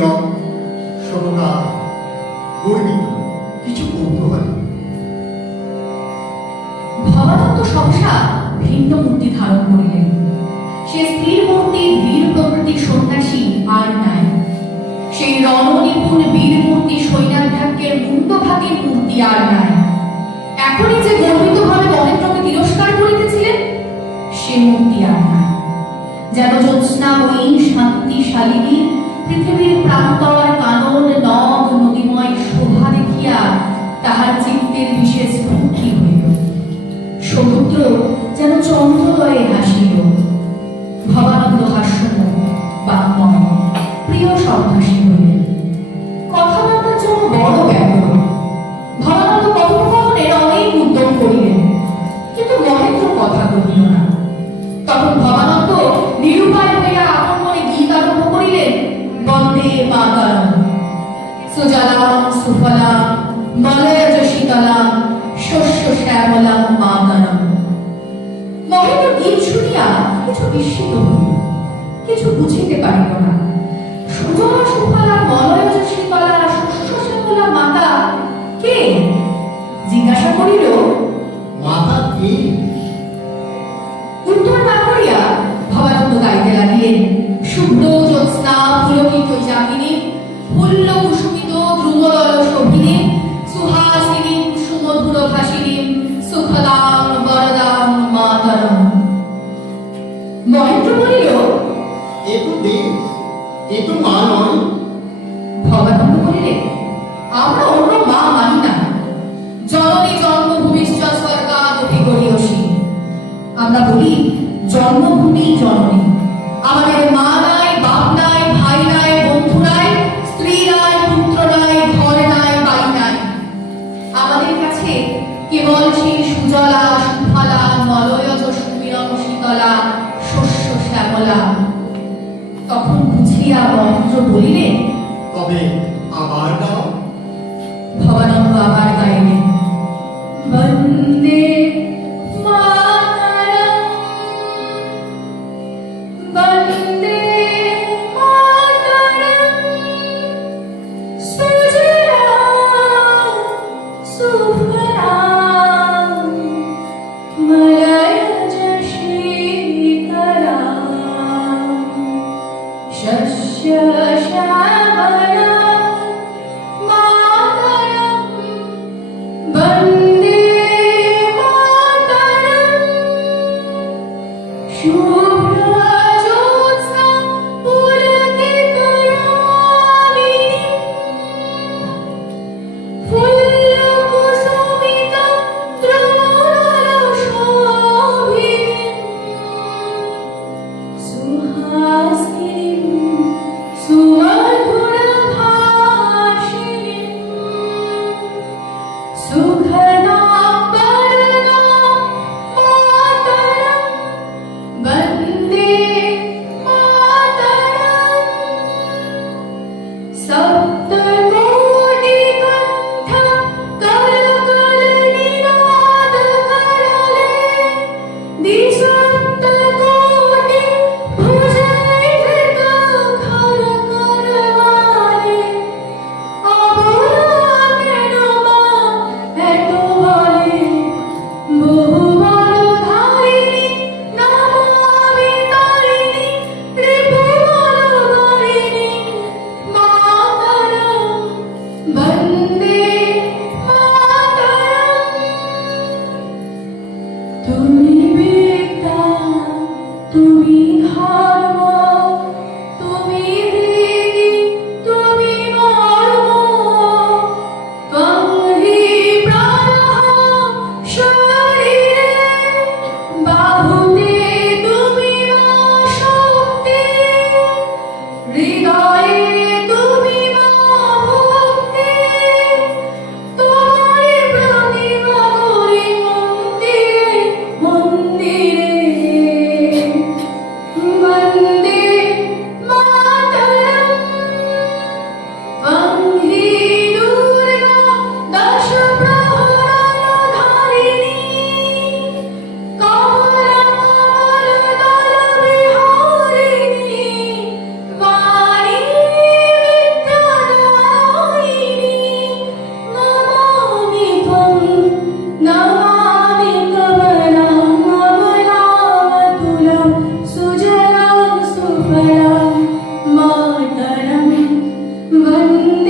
কৃতজ্ঞতা গর্বিত, কিছু কৌতূহলী ভবানন্দ সহসা ভিন্ন মূর্তি ধারণ করিলেন। সে স্থির মূর্তি বীর প্রকৃতি সন্ন্যাসী আর নাই। সেই রণনিপুণ বীর মূর্তি সৈন্যাধ্যাত্মের মুন্ডভাগের মূর্তি আর নাই। এখনই যে গর্বিত ভাবে মহেন্দ্রকে তিরস্কার করিতেছিলেন, সে মূর্তি আর নাই। যেন জ্যোৎস্নাময়ী, শান্তিশালিনী পৃথিবীর প্রান্তর কানন নদ নদীময় শোভা দেখিয়া তাহার চিত্তের বিশেষ ভক্তি হইল? সমুদ্র যেন চন্দ্রদয়ে হাসিল ভবানন্দ বাংময় প্রিয় সন্ন্যাসী হইলেন। কথাবার্তার জন্য বড় ব্যাকুল ভবানন্দ কথোপকথনের অনেক উদ্যম করিলেন। কিন্তু মহেন্দ্র কথা কহিল না। সুফলাম মলয়জ শীতলাম শস্য শ্যামলাম মাতরম মহেন্দ্র গীত শুনিয়া কিছু বিস্মিত হইল কিছু বুঝিতে পারিল না। সুজলা সুফলা মলয়জ শীতলা শস্য শ্যামলা মাতা কে? জিজ্ঞাসা করিল মাতা কে? উত্তর না করিয়া ভবানন্দ গাইতে লাগিলেন শুভ্র জ্যোৎস্না পুলকিত যামিনী ফুল্ল কুসুমিত ধ্রুবদল শোভিনী সুহাসিনী সুমধুর ভাসিনী সুখদাম বরদাম মাতরম। মহেন্দ্র বলিল এ তো দেশ এ তো মা নয়? ভবানন্দ আমরা অন্য মা মানি না। জননী জন্মভূমিশ্চ স্বর্গাদপি গরিয়সী আমরা বলি জন্মভূমি শীতলা শস্য শ্যামলা। তখন বুঝিয়া মহেন্দ্র বলিলেন তবে আবার গাও ভবানন্দ আবার গাইলেন। शस्य one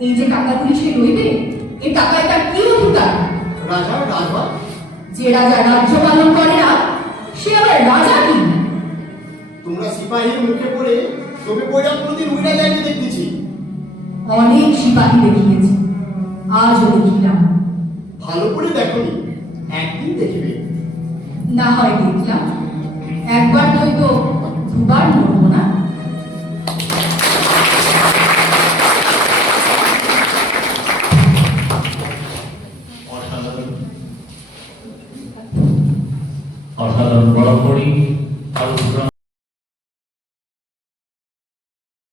এই যে টাকাগুলি সে রইবে এই টাকায় তার কি অধিকার? রাজার রাজা। যে রাজা রাজ্য পালন করে না সে আবার রাজা কি? তোমরা সিপাহীর মুখে পড়ে তবে পয়রা কোনোদিন উইরা যাইতে দেখতেছি অনেক সিপাহী দেখিয়েছি আজও দেখিলাম ভালো করে দেখনি একদিন দেখবে। না হয় দেখলাম একবার নয়তো দুবার নড়বো না। of